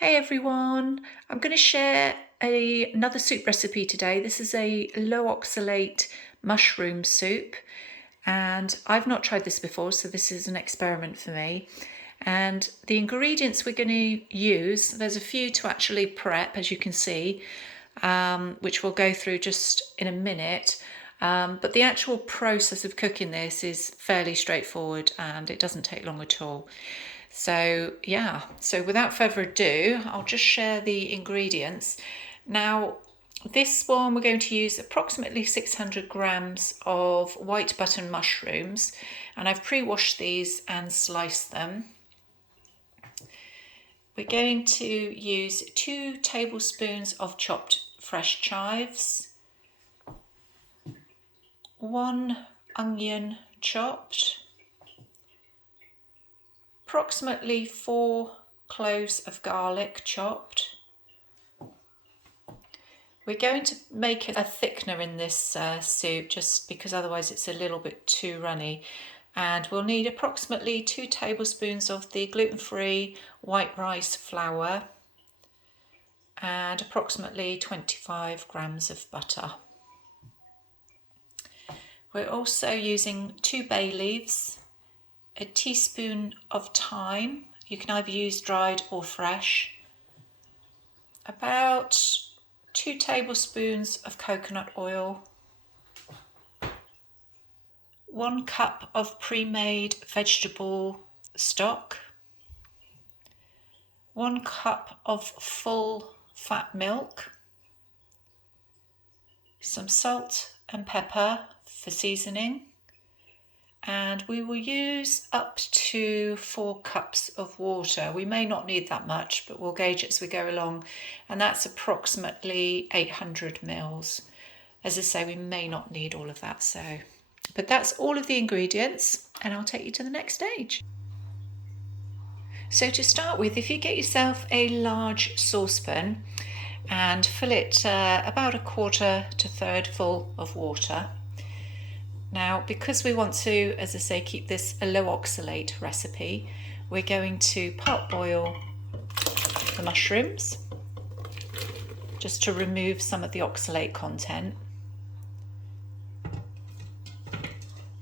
Hey everyone, I'm going to share another soup recipe today. This is a low oxalate mushroom soup, and I've not tried this before, so this is an experiment for me. And the ingredients we're going to use, there's a few to actually prep, as you can see, which we'll go through just in a minute. But the actual process of cooking this is fairly straightforward and it doesn't take long at all. So yeah, so without further ado, I'll just share the ingredients. Now, this one we're going to use approximately 600 grams of white button mushrooms, and I've pre-washed these and sliced them. We're going to use 2 tablespoons of chopped fresh chives, 1 onion chopped, approximately 4 cloves of garlic chopped. We're going to make a thickener in this soup just because otherwise it's a little bit too runny. And we'll need approximately 2 tablespoons of the gluten-free white rice flour and approximately 25 grams of butter. We're also using 2 bay leaves, a teaspoon of thyme, you can either use dried or fresh, about 2 tablespoons of coconut oil, 1 cup of pre-made vegetable stock, 1 cup of full fat milk, some salt and pepper for seasoning, and we will use up to 4 cups of water. We may not need that much, but we'll gauge it as we go along, and that's approximately 800 mils. As I say, we may not need all of that, but that's all of the ingredients, and I'll take you to the next stage. So to start with, if you get yourself a large saucepan and fill it about 1/4 to 1/3 full of water. Now, because we want to, as I say, keep this a low oxalate recipe, we're going to parboil the mushrooms just to remove some of the oxalate content.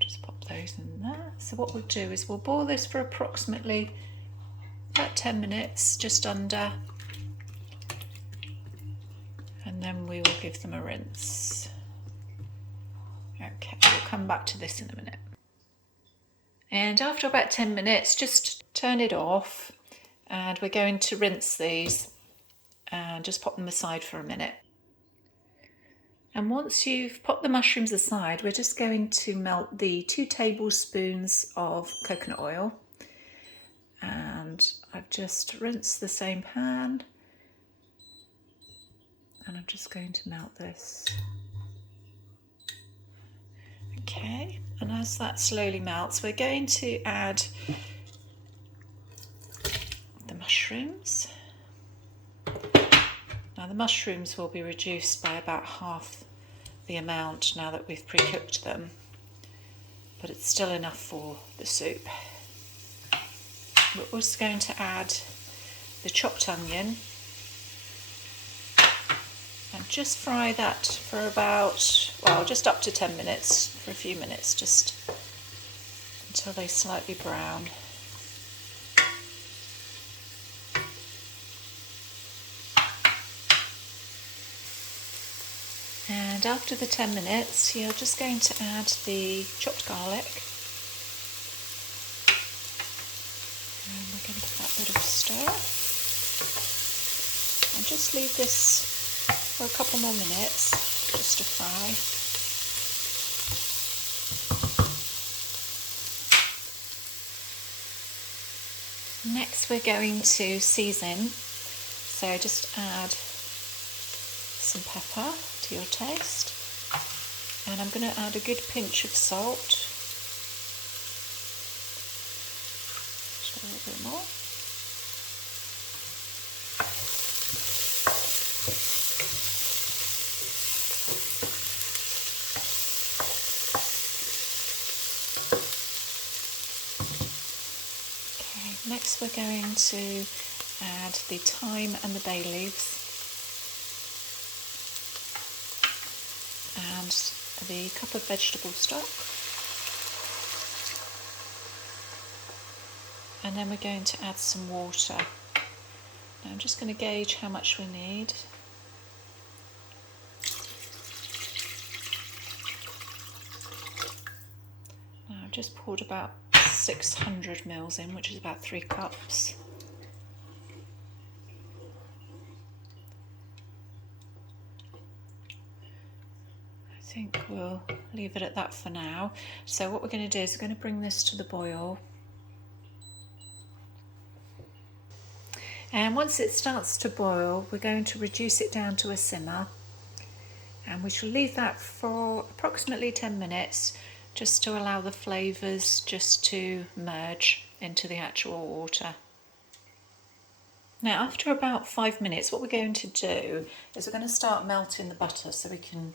Just pop those in there. So what we'll do is we'll boil this for approximately about 10 minutes, just under, and then we will give them a rinse. Okay, we'll come back to this in a minute. And after about 10 minutes, just turn it off, and we're going to rinse these and just pop them aside for a minute. And once you've popped the mushrooms aside, we're just going to melt the 2 tablespoons of coconut oil. And I've just rinsed the same pan, and I'm just going to melt this. Okay, and as that slowly melts, we're going to add the mushrooms. Now the mushrooms will be reduced by about half the amount now that we've pre-cooked them, but it's still enough for the soup. We're also going to add the chopped onion and just fry that for about, well, just up to 10 minutes, for a few minutes, just until they slightly brown. And after the 10 minutes, you're just going to add the chopped garlic. And we're going to give that a bit of a stir. And just leave this for a couple more minutes, just to fry. Next we're going to season. So just add some pepper to your taste, and I'm going to add a good pinch of salt, just a little bit more, okay. Next we're going to add the thyme and the bay leaves and the cup of vegetable stock. And then we're going to add some water. Now I'm just going to gauge how much we need. Now I've just poured about 600 mils in, which is about 3 cups. I think we'll leave it at that for now. So what we're going to do is we're going to bring this to the boil. And once it starts to boil, we're going to reduce it down to a simmer, and we shall leave that for approximately 10 minutes just to allow the flavours just to merge into the actual water. Now after about 5 minutes, what we're going to do is we're going to start melting the butter so we can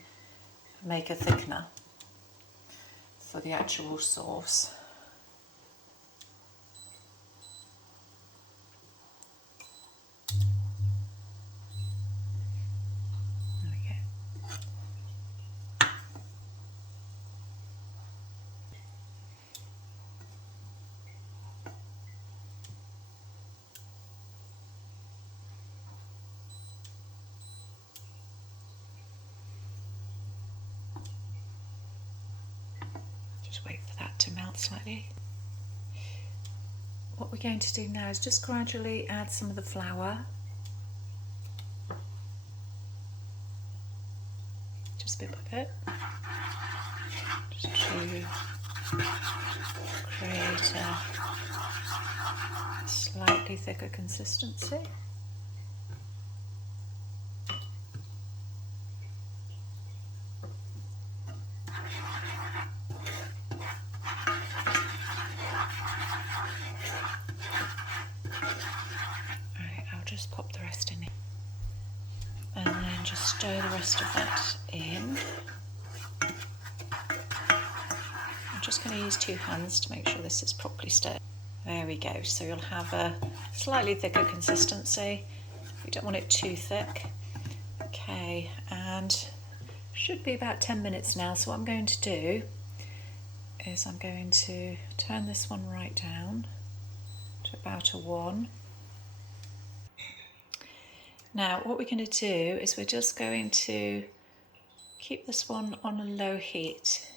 make a thickener for the actual sauce. Just wait for that to melt slightly. What we're going to do now is just gradually add some of the flour. Just bit by bit. Just to create a slightly thicker consistency. Just pop the rest in, and then just stir the rest of that in. I'm just going to use 2 hands to make sure this is properly stirred. There we go, so you'll have a slightly thicker consistency. We don't want it too thick. Okay, and should be about 10 minutes now, so what I'm going to do is I'm going to turn this one right down to about a 1. Now what we're going to do is we're just going to keep this one on a low heat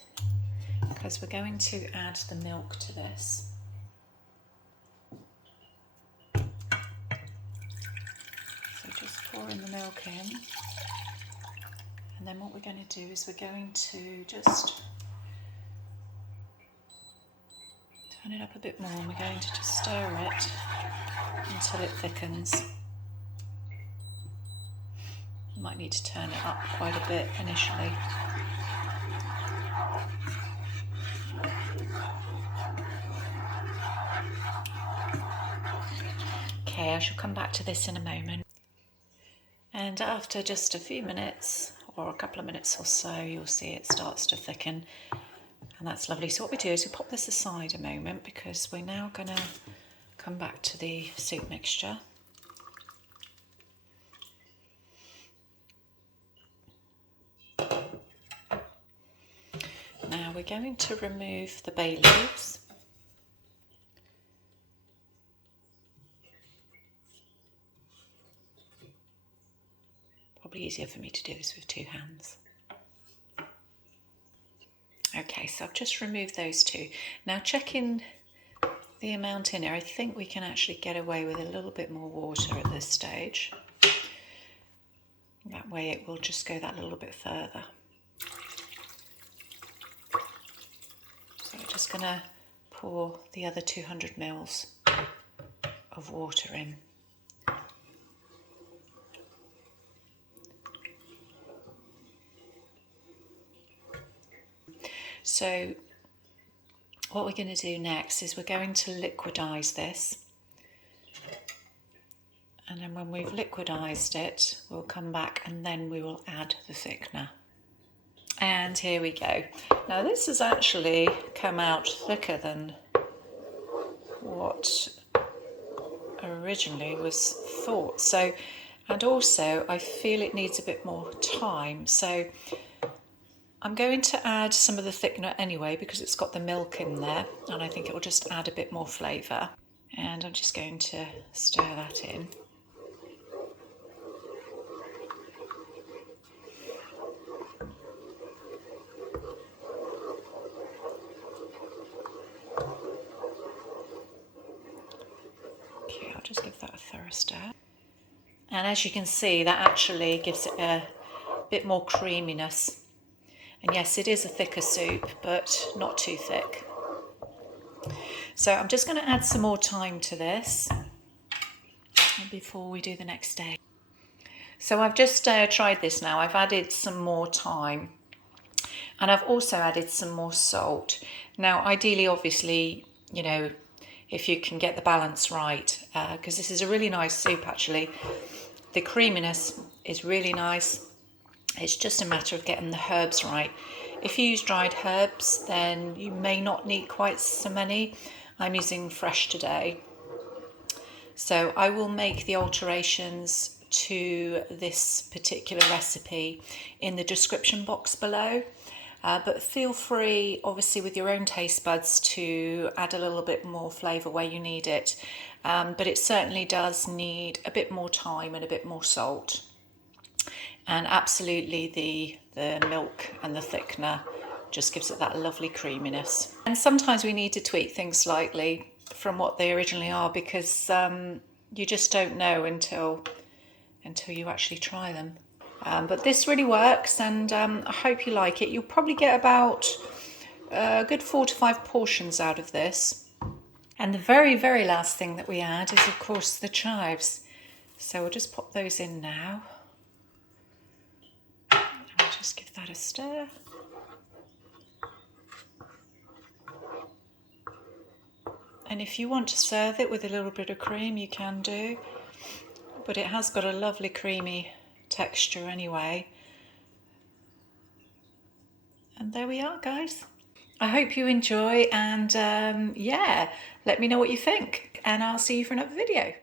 because we're going to add the milk to this. So just pour in the milk in, and then what we're going to do is we're going to just turn it up a bit more, and we're going to just stir it until it thickens. You might need to turn it up quite a bit initially. Okay, I shall come back to this in a moment. And after just a few minutes, or a couple of minutes or so, you'll see it starts to thicken, and that's lovely. So what we do is we pop this aside a moment because we're now going to come back to the soup mixture. Now we're going to remove the bay leaves. Probably easier for me to do this with 2 hands. Okay, so I've just removed those 2. Now checking the amount in here, I think we can actually get away with a little bit more water at this stage. That way it will just go that little bit further. So we're just going to pour the other 200 mils of water in. So what we're going to do next is we're going to liquidize this, and then when we've liquidized it, we'll come back and then we will add the thickener. And here we go. Now this has actually come out thicker than what originally was thought. So, and also I feel it needs a bit more thyme. So I'm going to add some of the thickener anyway because it's got the milk in there, and I think it will just add a bit more flavour. And I'm just going to stir that in. Okay, I'll just give that a thorough stir. And as you can see, that actually gives it a bit more creaminess. And yes, it is a thicker soup, but not too thick. So I'm just going to add some more thyme to this before we do the next stage. So I've just tried this now. I've added some more thyme, and I've also added some more salt. Now, ideally, obviously, you know, if you can get the balance right, because this is a really nice soup actually. The creaminess is really nice. It's just a matter of getting the herbs right. If you use dried herbs, then you may not need quite so many. I'm using fresh today. So I will make the alterations to this particular recipe in the description box below. But feel free, obviously, with your own taste buds to add a little bit more flavour where you need it. But it certainly does need a bit more thyme and a bit more salt. And absolutely the milk and the thickener just gives it that lovely creaminess. And sometimes we need to tweak things slightly from what they originally are, because you just don't know until you actually try them. But this really works, and I hope you like it. You'll probably get about a good 4 to 5 portions out of this. And the very, very last thing that we add is, of course, the chives. So we'll just pop those in now. And I'll just give that a stir. And if you want to serve it with a little bit of cream, you can do. But it has got a lovely creamy texture anyway. And there we are, guys. I hope you enjoy, and yeah, let me know what you think, and I'll see you for another video.